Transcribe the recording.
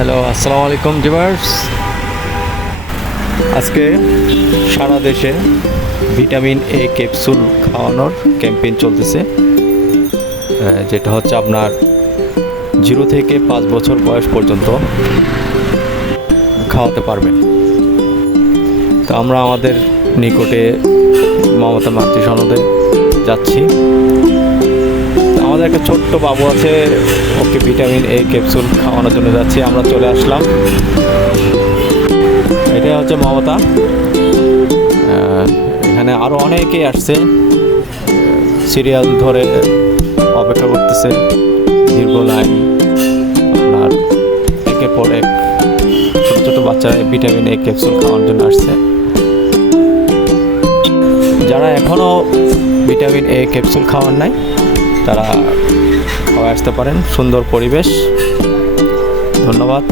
Hello, আসসালামু আলাইকুম viewers. আজকে সারা দেশে ভিটামিন এ ক্যাপসুল খাওয়ানোর ক্যাম্পেইন চলতেছে, যেটা হচ্ছে আপনার 0 থেকে 5 বছর বয়স পর্যন্ত খাওয়াতে পারবেন। তো আমরা আমাদের নিকটে মমতা মাতৃ সনদে যাচ্ছি। আমাদের একটা ছোট্ট বাবু আছে, ওকে ভিটামিন এ ক্যাপসুল খাওয়ানোর জন্য যাচ্ছি। আমরা চলে আসলাম। এটাই হচ্ছে মমতা। এখানে আরও অনেকেই আসছে, সিরিয়াল ধরে অপেক্ষা করতেছে। দীর্ঘ লাইন, আপনার একের পর এক ছোটো ছোটো বাচ্চারা ভিটামিন এ ক্যাপসুল খাওয়ানোর জন্য আসছে। যারা এখনও ভিটামিন এ ক্যাপসুল খাওয়ার নাই, তারা খাওয়া আসতে পারেন। সুন্দর পরিবেশ। ধন্যবাদ।